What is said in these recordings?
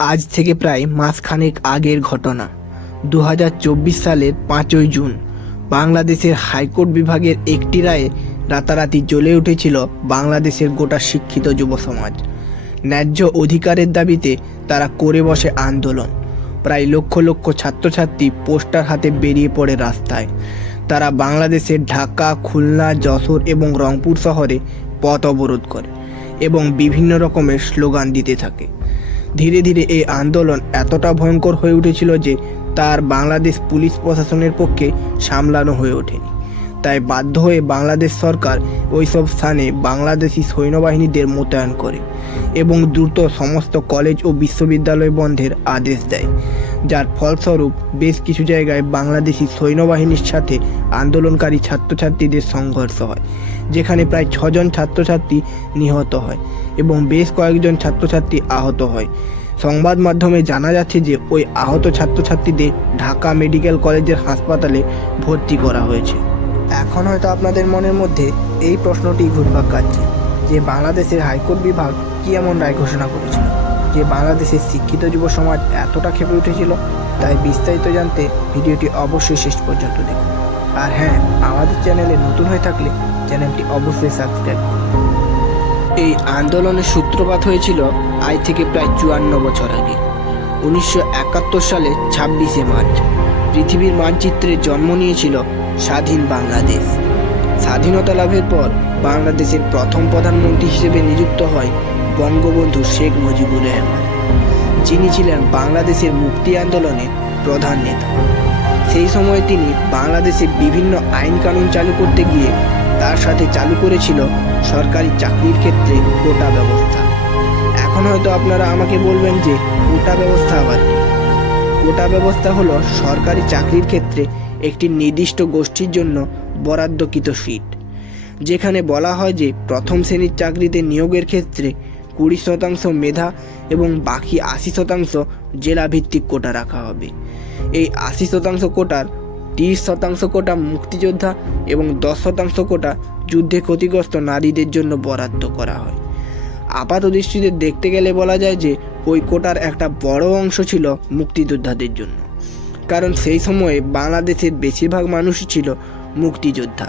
আজ থেকে প্রায় মাসখানেক আগের ঘটনা। 2024 সালের 5ই জুন বাংলাদেশের হাইকোর্ট বিভাগের একটি রায়ে রাতারাতি জ্বলে উঠেছিল বাংলাদেশের গোটা শিক্ষিত যুব সমাজ। ন্যায্য অধিকারের দাবিতে তারা করে বসে আন্দোলন। প্রায় লক্ষ লক্ষ ছাত্রছাত্রী পোস্টার হাতে বেরিয়ে পড়ে রাস্তায়। তারা বাংলাদেশের ঢাকা, খুলনা, যশোর এবং রংপুর শহরে পথ অবরোধ করে এবং বিভিন্ন রকমের স্লোগান দিতে থাকে। ধীরে ধীরে এই আন্দোলন এতটা ভয়ঙ্কর হয়ে উঠেছিল যে তার বাংলাদেশ পুলিশ প্রশাসনের পক্ষে সামলানো হয়ে ওঠেনি। তাই বাধ্য হয়ে বাংলাদেশ সরকার ওইসব স্থানে বাংলাদেশি সৈন্যবাহিনীদের মোতায়েন করে এবং দ্রুত সমস্ত কলেজ ও বিশ্ববিদ্যালয় বন্ধের আদেশ দেয়, যার ফলস্বরূপ বেশ কিছু জায়গায় বাংলাদেশি সৈন্যবাহিনীর সাথে আন্দোলনকারী ছাত্রছাত্রীদের সংঘর্ষ হয়, যেখানে প্রায় 6 জন ছাত্রছাত্রী নিহত হয় এবং বেশ কয়েকজন ছাত্রছাত্রী আহত হয়। সংবাদ মাধ্যমে জানা যাচ্ছে যে ওই আহত ছাত্রছাত্রীদের ঢাকা মেডিকেল কলেজের হাসপাতালে ভর্তি করা হয়েছে। এখন হয়তো আপনাদের মনের মধ্যে এই প্রশ্নটি ঘুরপাক খাচ্ছে যে বাংলাদেশের হাইকোর্ট বিভাগ কি এমন রায় ঘোষণা করেছিল যে বাংলাদেশের শিক্ষিত যুব সমাজ এতটা ক্ষেপে উঠেছিল। তাই বিস্তারিত জানতে ভিডিওটি অবশ্যই শেষ পর্যন্ত দেখুন। আর হ্যাঁ, আমাদের চ্যানেলে নতুন হয়ে থাকলে চ্যানেলটি অবশ্যই সাবস্ক্রাইব করুন। এই আন্দোলনের সূত্রপাত হয়েছিল আজ থেকে প্রায় 54 বছর আগে, 1971 সালে 26শে মার্চ। পৃথিবীর মানচিত্রে জন্ম নিয়েছিল স্বাধীন বাংলাদেশ। স্বাধীনতা লাভের পর বাংলাদেশের প্রথম প্রধানমন্ত্রী হিসেবে নিযুক্ত হয় বঙ্গবন্ধু শেখ মুজিবুর রহমান, যিনি ছিলেন বাংলাদেশের মুক্তি আন্দোলনের প্রধান নেতা। সেই সময়ে তিনি বাংলাদেশে বিভিন্ন আইন কানুন চালু করতে গিয়ে তার সাথে চালু করেছিল সরকারি চাকরির ক্ষেত্রে কোটা ব্যবস্থা। এখন হয়তো আপনারা আমাকে বলবেন যে কোটা ব্যবস্থা আবার কি? কোটা ব্যবস্থা হলো সরকারি চাকরির ক্ষেত্রে একটি নির্দিষ্ট গোষ্ঠীর জন্য বরাদ্দকৃত সিট, যেখানে বলা হয় যে প্রথম শ্রেণীর চাকরিতে নিয়োগের ক্ষেত্রে 20% মেধা এবং বাকি 80% জেলা ভিত্তিক কোটা রাখা হবে। এই 80% কোটার 30% কোটা মুক্তিযোদ্ধা এবং 10% কোটা যুদ্ধে ক্ষতিগ্রস্ত নারীদের জন্য বরাদ্দ করা হয়। আপাত দৃষ্টিতে দেখতে গেলে বলা যায় যে ওই কোটার একটা বড় অংশ ছিল মুক্তিযোদ্ধাদের জন্য, কারণ সেই সময়ে বাংলাদেশের বেশিরভাগ মানুষই ছিল মুক্তিযোদ্ধা,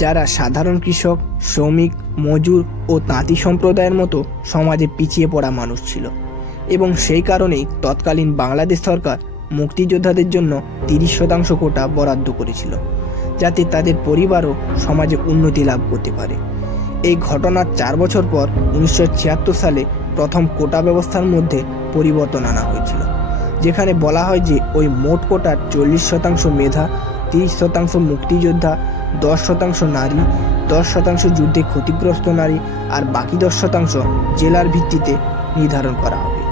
যারা সাধারণ কৃষক, শ্রমিক, মজুর ও তাঁতি সম্প্রদায়ের মতো সমাজে পিছিয়ে পড়া মানুষ ছিল। এবং সেই কারণেই তৎকালীন বাংলাদেশ সরকার মুক্তিযোদ্ধাদের জন্য 30% কোটা বরাদ্দ করেছিল, যাতে তাদের পরিবারও সমাজে উন্নতি লাভ করতে পারে। এই ঘটনার 4 বছর পর 1976 সালে প্রথম কোটা ব্যবস্থার মধ্যে পরিবর্তন আনা হয়েছিল, যেখানে বলা হয় যে ওই মোট কোটার 40% মেধা, 30% মুক্তিযোদ্ধা, 10% নারী, 10% যুদ্ধে ক্ষতিগ্রস্ত নারী আর বাকি 10% জেলার ভিত্তিতে নির্ধারণ করা হবে।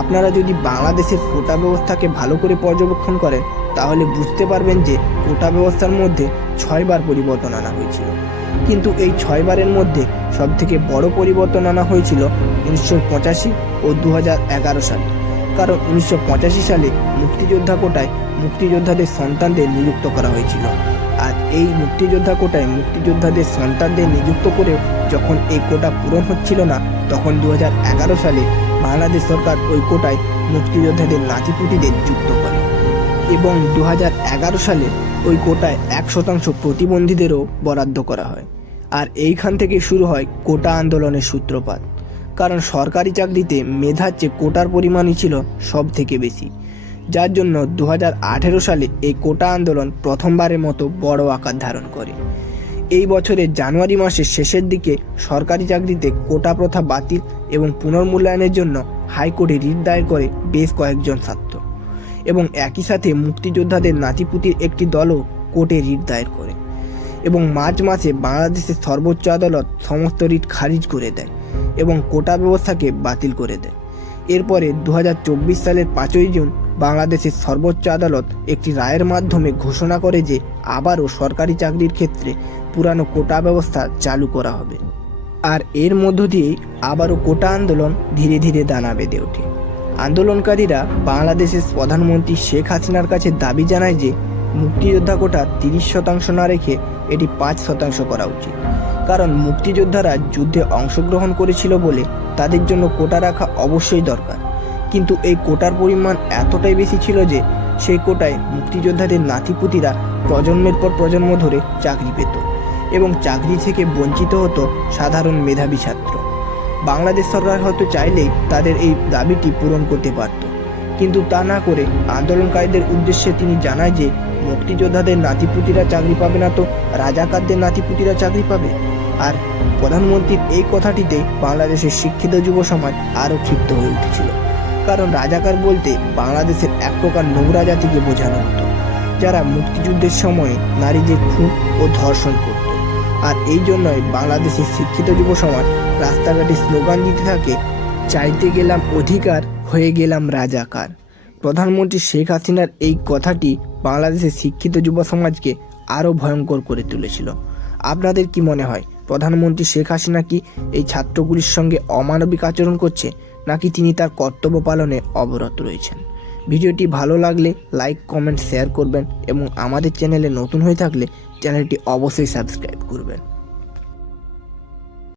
আপনারা যদি বাংলাদেশের কোটা ব্যবস্থাকে ভালো করে পর্যবেক্ষণ করেন তাহলে বুঝতে পারবেন যে কোটা ব্যবস্থার মধ্যে 6 বার পরিবর্তন আনা হয়েছিল। কিন্তু এই 6 বারের মধ্যে সবথেকে বড় পরিবর্তন আনা হয়েছিল 1985 ও 2011 সালে। কারণ 1985 সালে মুক্তিযোদ্ধা কোটায় মুক্তিযোদ্ধাদের সন্তানদের নিযুক্ত করা হয়েছিল, আর এই মুক্তিযোদ্ধা কোটায় মুক্তিযোদ্ধাদের সন্তানদের নিযুক্ত করেও যখন এই কোটা পূরণ হচ্ছিল না, তখন 2011 সালে বাংলাদেশ সরকার ওই কোটায় মুক্তিযোদ্ধাদের নাতিপুতিদের যুক্ত করে এবং 2011 সালে ওই কোটায় 1% প্রতিবন্ধীদেরও বরাদ্দ করা হয়। আর এইখান থেকে শুরু হয় কোটা আন্দোলনের সূত্রপাত, কারণ সরকারি চাকরিতে মেধার চেয়ে কোটার পরিমাণই ছিল সব থেকে বেশি, যার জন্য 2018 সালে এই কোটা আন্দোলন প্রথমবারের মতো বড় আকার ধারণ করে। এই বছরের জানুয়ারি মাসের শেষের দিকে সরকারি চাকরিতে কোটা প্রথা বাতিল এবং পুনর্মূল্যায়নের জন্য হাইকোর্টে রিট দায়ের করে বেশ কয়েকজন ছাত্র, এবং একই সাথে মুক্তিযোদ্ধাদের নাতিপুতির একটি দলও কোর্টে রিট দায়ের করে এবং মার্চ মাসে বাংলাদেশের সর্বোচ্চ আদালত সমস্ত রিট খারিজ করে দেয় এবং কোটা ব্যবস্থাকে বাতিল করে দেয়। এরপরে 2024 সালের 5ই জুন বাংলাদেশের সর্বোচ্চ আদালত একটি রায়ের মাধ্যমে ঘোষণা করে যে আবারও সরকারি চাকরির ক্ষেত্রে পুরানো কোটা ব্যবস্থা চালু করা হবে। আর এর মধ্য দিয়েই আবারও কোটা আন্দোলন ধীরে ধীরে দানা বেঁধে ওঠে। আন্দোলনকারীরা বাংলাদেশের প্রধানমন্ত্রী শেখ হাসিনার কাছে দাবি জানায় যে মুক্তিযোদ্ধা কোটা 30% না রেখে এটি 5% করা উচিত, কারণ মুক্তিযোদ্ধারা যুদ্ধে অংশগ্রহণ করেছিল বলে তাদের জন্য কোটা রাখা অবশ্যই দরকার। কিন্তু এই কোটার পরিমাণ এতটাই বেশি ছিল যে সেই কোটায় মুক্তিযোদ্ধাদের নাতিপুতিরা প্রজন্মের পর প্রজন্ম ধরে চাকরি পেত এবং চাকরি থেকে বঞ্চিত হতো সাধারণ মেধাবী ছাত্র। বাংলাদেশ সরকার হয়তো চাইলেই তাদের এই দাবিটি পূরণ করতে পারত, কিন্তু তা না করে আন্দোলনকারীদের উদ্দেশ্যে তিনি জানায় যে মুক্তিযোদ্ধাদের নাতিপুতিরা চাকরি পাবে না তো রাজাকারদের নাতিপুতিরা চাকরি পাবে। আর প্রধানমন্ত্রীর এই কথাটিতে বাংলাদেশের শিক্ষিত যুব সমাজ আরও ক্ষিপ্ত হয়ে উঠেছিল, কারণ রাজাকার বলতে বাংলাদেশের এক প্রকার নোংরা জাতিকে বোঝানো হতো, যারা মুক্তিযুদ্ধের সময়ে নারীদের খুন ও ধর্ষণ করত। আর এই জন্যই বাংলাদেশের শিক্ষিত যুব সমাজ রাস্তাঘাটে স্লোগান দিতে থাকে, চাইতে গেলাম অধিকার, হয়ে গেলাম রাজাকার। প্রধানমন্ত্রী শেখ হাসিনার এই কথাটি বাংলাদেশের শিক্ষিত যুব সমাজকে আরও ভয়ঙ্কর করে তুলেছিল। আপনাদের কি মনে হয়, প্রধানমন্ত্রী শেখ হাসিনা কি এই ছাত্রগুলির সঙ্গে অমানবিক আচরণ করছে, নাকি তিনি তার কর্তব্য পালনে অবরত রয়েছেন? ভিডিওটি ভালো লাগলে লাইক, কমেন্ট, শেয়ার করবেন এবং আমাদের চ্যানেলে নতুন হয়ে থাকলে চ্যানেলটি অবশ্যই সাবস্ক্রাইব করবেন।